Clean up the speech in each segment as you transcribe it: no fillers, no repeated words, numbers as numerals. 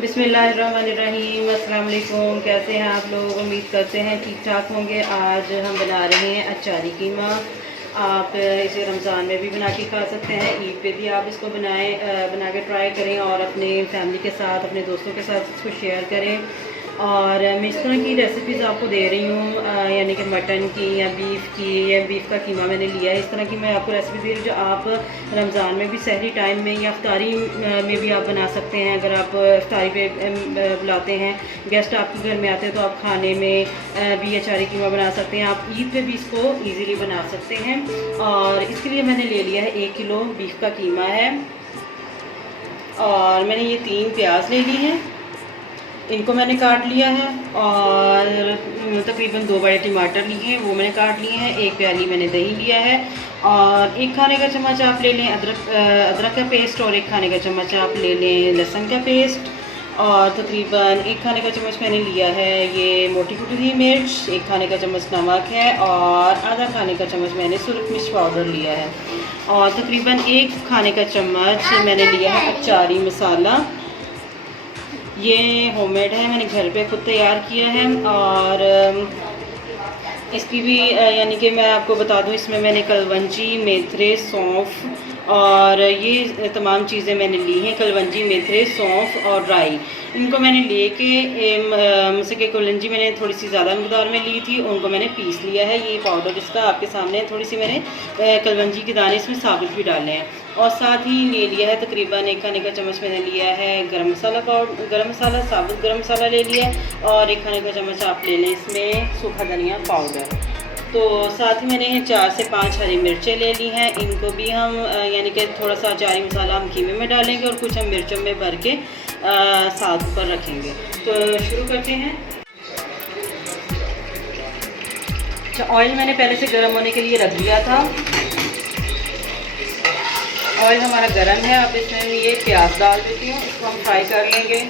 बिस्मिल्लाहिर्रहमानिर्रहीम, अस्सलाम वालेकुम। कैसे हैं आप लोग? उम्मीद करते हैं ठीक ठाक होंगे। आज हम बना रहे हैं अचारी कीमा। आप इसे रमज़ान में भी बना के खा सकते हैं, ईद पे भी आप इसको बना के ट्राई करें और अपने फैमिली के साथ, अपने दोस्तों के साथ इसको शेयर करें। और मैं इस तरह की रेसिपीज़ आपको दे रही हूँ, यानी कि मटन की या बीफ का कीमा मैंने लिया है। इस तरह की मैं आपको रेसिपी दे रही हूँ जो आप रमज़ान में भी, सहरी टाइम में या इफ्तारी में भी आप बना सकते हैं। अगर आप इफ्तारी पे बुलाते हैं, गेस्ट आपके घर में आते हैं, तो आप खाने में भी अचारी कीमा बना सकते हैं। आप ईद पे भी इसको ईज़िली बना सकते हैं। और इसके लिए मैंने ले लिया है 1 किलो बीफ का कीमा है, और मैंने ये 3 प्याज ले ली हैं, इनको मैंने काट लिया है। और तकरीबन 2 बड़े टमाटर लिए हैं, वो मैंने काट लिए हैं। 1 प्याली मैंने दही लिया है, और 1 खाने का चम्मच आप ले लें अदरक का पेस्ट, और 1 खाने का चम्मच आप ले लें लहसुन का पेस्ट, और तकरीबन 1 खाने का चम्मच मैंने लिया है ये मोटी कुटी हुई मिर्च, 1 खाने का चम्मच नमक है, और आधा खाने का चम्मच मैंने सुरख मिर्च पाउडर लिया है, और तकरीबन 1 खाने का चम्मच मैंने लिया है अचारी मसाला। ये होममेड है, मैंने घर पे खुद तैयार किया है। और इसकी भी यानी कि मैं आपको बता दूं, इसमें मैंने कलवंजी, मेथरे, सौंफ और ये तमाम चीज़ें मैंने ली हैं। कलवंजी, मेथरे, सौंफ और राई, इनको मैंने लेके मुझसे कि कलवंजी मैंने थोड़ी सी ज़्यादा मकदार में ली थी, उनको मैंने पीस लिया है। ये पाउडर इसका आपके सामने है। थोड़ी सी मैंने कलवंजी के दाने इसमें साबुत भी डाले हैं, और साथ ही ले लिया है तकरीबन 1 खाने का चम्मच मैंने लिया है गरम मसाला, साबुत गरम मसाला ले लिया है, और 1 खाने का चम्मच आप ले लें इसमें सूखा धनिया पाउडर। तो साथ ही मैंने 4 से 5 हरी मिर्चें ले ली हैं, इनको भी हम यानी कि थोड़ा सा अचारी मसाला हम कीमे में डालेंगे, और कुछ हम मिर्चों में भर के साथ ऊपर रखेंगे। तो शुरू करते हैं। अच्छा, ऑयल मैंने पहले से गर्म होने के लिए रख दिया था। ऑयल हमारा गर्म है, अब इसमें ये प्याज डाल देती हूँ, इसको हम फ्राई कर लेंगे।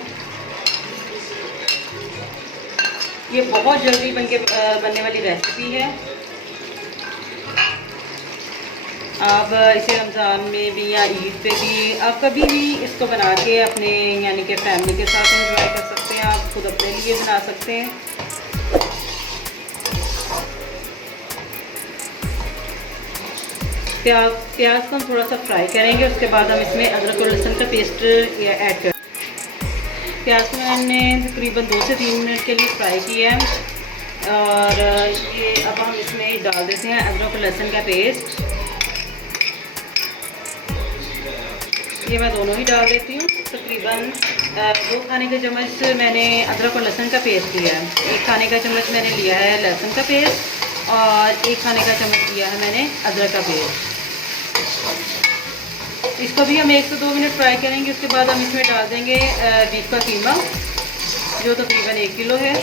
ये बहुत जल्दी बनने वाली रेसिपी है। आप इसे रमज़ान में भी या ईद पे भी, आप कभी भी इसको बना के अपने यानी कि फैमिली के साथ एंजॉय कर सकते हैं। आप खुद अपने लिए बना सकते हैं। प्याज को हम थोड़ा सा फ्राई करेंगे, उसके बाद हम इसमें अदरक और लहसुन का पेस्ट ऐड कर। प्याज को मैंने तकरीबन 2 से 3 मिनट के लिए फ्राई किया है, और ये अब हम इसमें डाल देते हैं अदरक और लहसुन का पेस्ट। ये मैं दोनों ही डाल देती हूँ। तकरीबन 2 खाने का चम्मच मैंने अदरक और लहसुन का पेस्ट लिया है, 1 खाने का चम्मच मैंने लिया है लहसुन का पेस्ट, और 1 खाने का चम्मच लिया है मैंने अदरक का पेस्ट। इसको भी हम 1 से 2 मिनट फ्राई करेंगे। उसके बाद हम इसमें डाल देंगे बीफ का कीमा, जो तकरीबन 1 किलो है।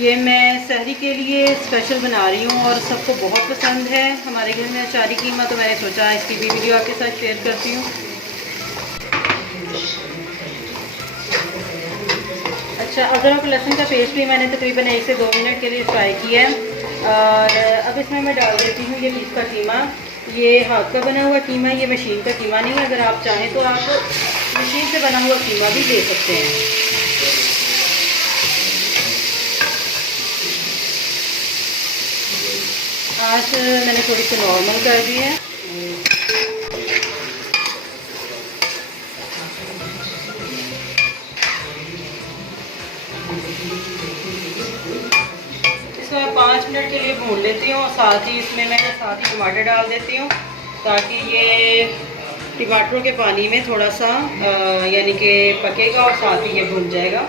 ये मैं सहरी के लिए स्पेशल बना रही हूँ, और सबको बहुत पसंद है हमारे घर में अचारी कीमा, तो मैंने सोचा इसकी भी वीडियो आपके साथ शेयर करती हूँ। अच्छा, अदरक लहसुन का पेस्ट भी मैंने तकरीबन 1 से 2 मिनट के लिए फ्राई किया है, और अब इसमें मैं डाल देती हूँ ये बीफ का कीमा। ये हाथ का बना हुआ कीमा, ये मशीन का कीमा नहीं है। अगर आप चाहें तो आप मशीन से बना हुआ कीमा भी ले सकते हैं। आज मैंने थोड़ी सी नॉर्मल कर दी है। इसको मैं 5 मिनट के लिए भून लेती हूँ, और साथ ही इसमें मैं टमाटर डाल देती हूँ, ताकि ये टमाटरों के पानी में थोड़ा सा यानी कि पकेगा, और साथ ही ये भून जाएगा।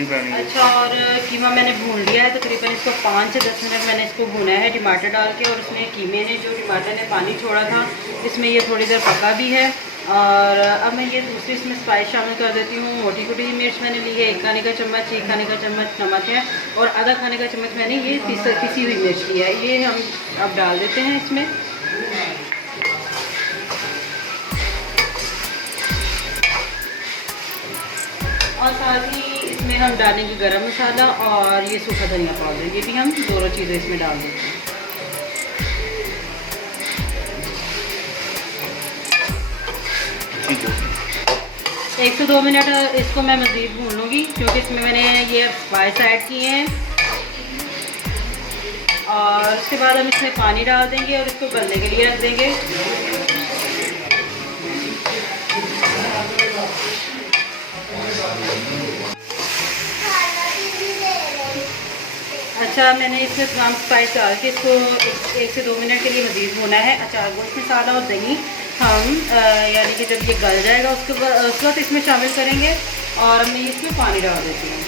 भूननी पैनी है। अच्छा, और कीमा मैंने भून लिया है, तकरीबन इसको 5 से 10 मिनट मैंने इसको भूना है टमाटर डाल के। और उसमें कीमे ने जो टमाटर ने पानी छोड़ा था, इसमें ये थोड़ी देर पका भी है। और अब मैं ये दूसरी इसमें स्पाइस शामिल कर देती हूँ। मोटी कुटी मिर्च मैंने ली है 1 खाने का चम्मच, 1 खाने का चम्मच नमक है, और आधा खाने का चम्मच मैंने ये पिसी हुई मिर्च ली है। ये हम अब डाल देते हैं इसमें। और साथ ही इसमें हम डालेंगे गरम मसाला और ये सूखा धनिया पाउडर, ये भी हम दोनों चीज़ें इसमें डाल देते हैं। ठीक है, 1 से 2 मिनट इसको मैं मज़ीद भून लूँगी, क्योंकि इसमें मैंने ये स्पाइस ऐड किए हैं। और उसके बाद हम इसमें पानी डाल देंगे और इसको गलने के लिए रख देंगे। अच्छा, मैंने इसमें तमाम स्पाइस डाल के इसको 1 से 2 मिनट के लिए मज़ीद भूना है। अचार गोश्त मसाला और दही हम यानी कि जब ये गल जाएगा उस वक्त इसमें शामिल करेंगे। और मैं इसमें पानी डाल देती हूँ,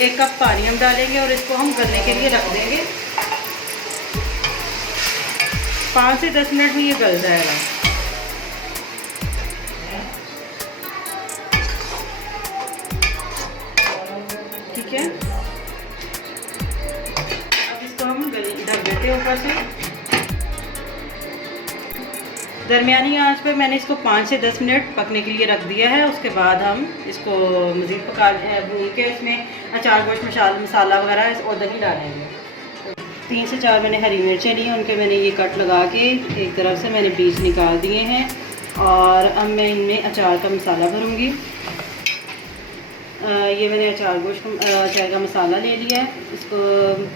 1 कप पानी हम डालेंगे और इसको हम गलने के लिए रख देंगे। 5 से 10 मिनट में ये गल जाएगा। ठीक है, अब इसको हम ढक देते हैं ऊपर से। दरमियानी आंच पे मैंने इसको 5 से 10 मिनट पकने के लिए रख दिया है। उसके बाद हम इसको मज़ीद भून के इसमें अचार गोश्त मसाला वगैरह और दही डालेंगे। 3 से 4 मैंने हरी मिर्चें ली हैं, उनके मैंने ये कट लगा के एक तरफ से मैंने बीज निकाल दिए हैं। और अब मैं इनमें अचार का मसाला भरूँगी। ये मैंने अचार का मसाला ले लिया है। इसको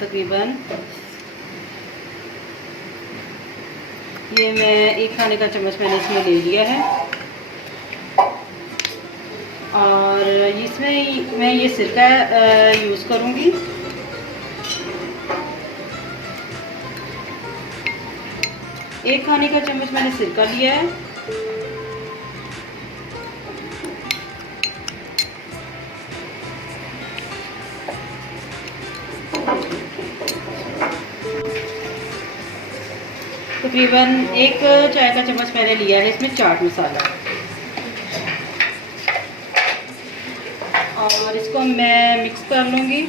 तकरीबन ये मैं 1 खाने का चम्मच मैंने इसमें ले लिया है। और इसमें मैं ये सिरका यूज़ करूँगी। एक खाने का चम्मच मैंने सिरका लिया है। तकरीबन 1 चाय का चम्मच मैंने लिया है इसमें चाट मसाला। और इसको मैं मिक्स कर लूँगी।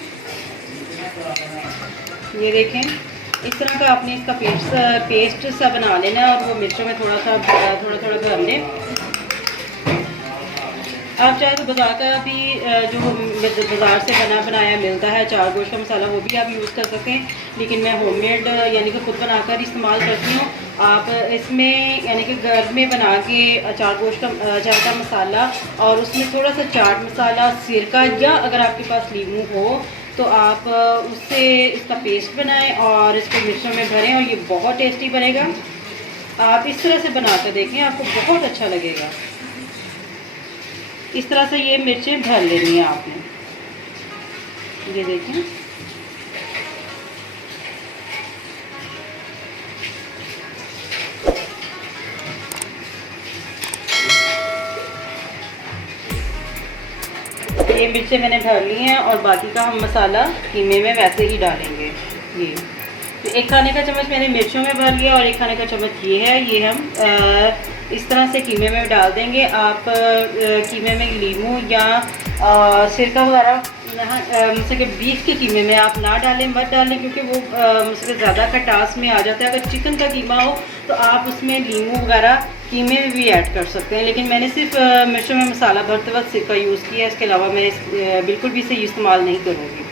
ये देखें, इस तरह का आपने इसका पेस्ट सा बना लेना है। और वो मिर्चों में थोड़ा भर लें। आप चाहे तो बाज़ार का भी जो बाज़ार से बना बनाया मिलता है अचार गोश्त का मसाला, वो भी आप यूज़ कर सकते हैं। लेकिन मैं होममेड यानी कि खुद बनाकर इस्तेमाल करती हूँ। आप इसमें यानी कि घर में बना के अचार का मसाला और उसमें थोड़ा सा चाट मसाला, सिरका, या अगर आपके पास नींबू हो तो आप उससे इसका पेस्ट बनाएं और इसको मिर्चों में भरें और ये बहुत टेस्टी बनेगा। आप इस तरह से बना कर देखें, आपको बहुत अच्छा लगेगा। इस तरह से ये मिर्चें भर लेनी है आपने। ये देखें, ये मिर्चें मैंने भर ली हैं और बाकी का हम मसाला कीमे में वैसे ही डालेंगे। ये तो 1 खाने का चम्मच मैंने मिर्चों में भर लिया और 1 खाने का चम्मच ये है। ये हम इस तरह से कीमे में डाल देंगे। आप कीमे में लीमू या सिरका वगैरह जैसे कि बीफ के कीमे में आप ना डालें, मत डालें, क्योंकि वो मुझसे ज़्यादा खटास में आ जाता है। अगर चिकन का कीमा हो तो आप उसमें लीमू वगैरह कीमे में भी ऐड कर सकते हैं। लेकिन मैंने सिर्फ मिर्चों में मसाला भरते वक्त सिरका यूज़ किया है। इसके अलावा मैं बिल्कुल भी इसे इस्तेमाल नहीं करूँगी।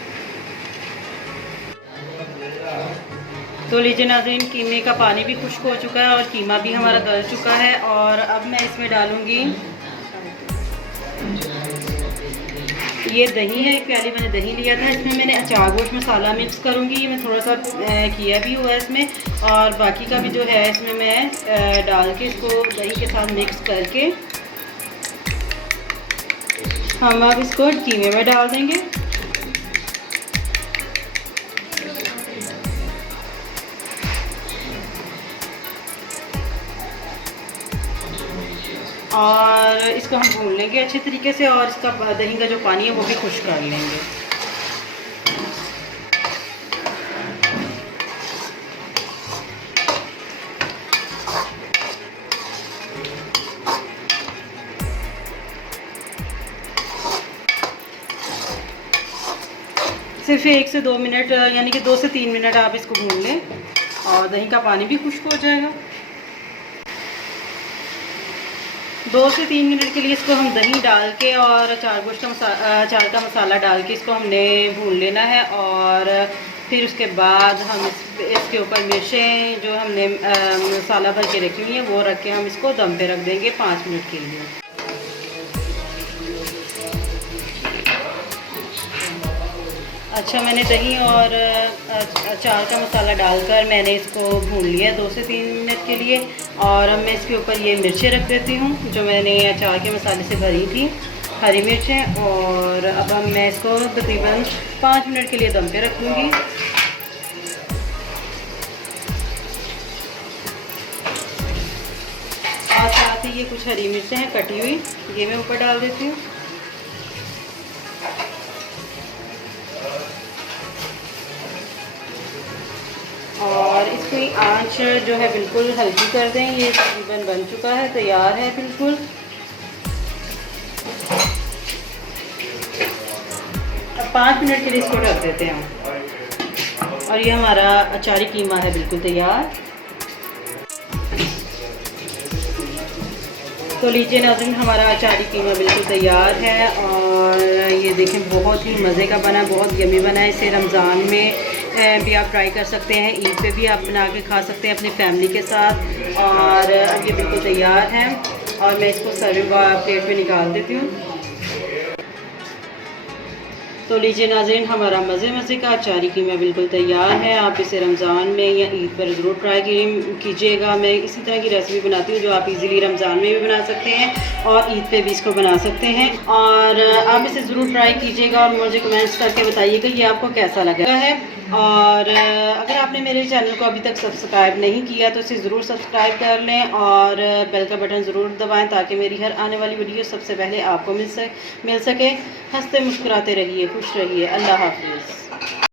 तो लीजिए नाज़रीन, कीमे का पानी भी खुश्क हो चुका है और कीमा भी हमारा गल चुका है। और अब मैं इसमें डालूँगी ये दही है। 1 प्याली मैंने दही लिया था। इसमें मैंने अचार गोश्त मसाला मिक्स करूँगी। ये मैं थोड़ा सा किया भी हुआ है इसमें। और बाकी का भी जो है इसमें मैं डाल के इसको दही के साथ मिक्स करके हम अब इसको कीमे में डाल देंगे। और इसको हम भून लेंगे अच्छे तरीके से, और इसका दही का जो पानी है वो भी खुश्क कर लेंगे। सिर्फ 1 से 2 मिनट यानी कि 2 से 3 मिनट आप इसको भून लें और दही का पानी भी खुश्क हो जाएगा। 2 से 3 मिनट के लिए इसको हम दही डाल के और अचार का मसाला डाल के इसको हमने भून लेना है। और फिर उसके बाद हम इसके ऊपर मिर्चें जो हमने मसाला भर के रखी हुई है वो रख के हम इसको दम पे रख देंगे 5 मिनट के लिए। अच्छा, मैंने दही और अचार का मसाला डालकर मैंने इसको भून लिया 2 से 3 मिनट के लिए। और अब मैं इसके ऊपर ये मिर्चें रख देती हूँ जो मैंने अचार के मसाले से भरी थी, हरी मिर्चें। और अब मैं इसको तकरीबन 5 मिनट के लिए दम पे रख दूँगी। और साथ ही ये कुछ हरी मिर्चें हैं कटी हुई, ये मैं ऊपर डाल देती हूँ। और इसकी आंच जो है बिल्कुल हल्की कर दें। ये तकरीबन बन चुका है, तैयार है बिल्कुल। अब 5 मिनट के लिए इसको ढक देते हैं और ये हमारा अचारी कीमा है बिल्कुल तैयार। तो लीजिए नाज़रीन, हमारा अचारी कीमा बिल्कुल तैयार है। और ये देखें, बहुत ही मज़े का बना, बहुत यमी बना है। इसे रमज़ान में भी आप ट्राई कर सकते हैं, ईद पे भी आप बना के खा सकते हैं अपनी फैमिली के साथ। और अब ये बिल्कुल तैयार है और मैं इसको सर्विंग प्लेट में निकाल देती हूँ। तो लीजिए नाज़रीन, हमारा मज़े का अचारी कीमा बिल्कुल तैयार है। आप इसे रमज़ान में या ईद पर ज़रूर ट्राई कीजिएगा। मैं इसी तरह की रेसिपी बनाती हूँ जो आप इजीली रमज़ान में भी बना सकते हैं और ईद पे भी इसको बना सकते हैं। और आप इसे ज़रूर ट्राई कीजिएगा और मुझे कमेंट्स करके बताइएगा ये आपको कैसा लगा है। और अगर आपने मेरे चैनल को अभी तक सब्सक्राइब नहीं किया तो इसे ज़रूर सब्सक्राइब कर लें और बेल का बटन ज़रूर दबाएं ताकि मेरी हर आने वाली वीडियो सबसे पहले आपको मिल सके। हंसते मुस्कुराते रहिए, खुश रहिए। अल्लाह हाफिज़।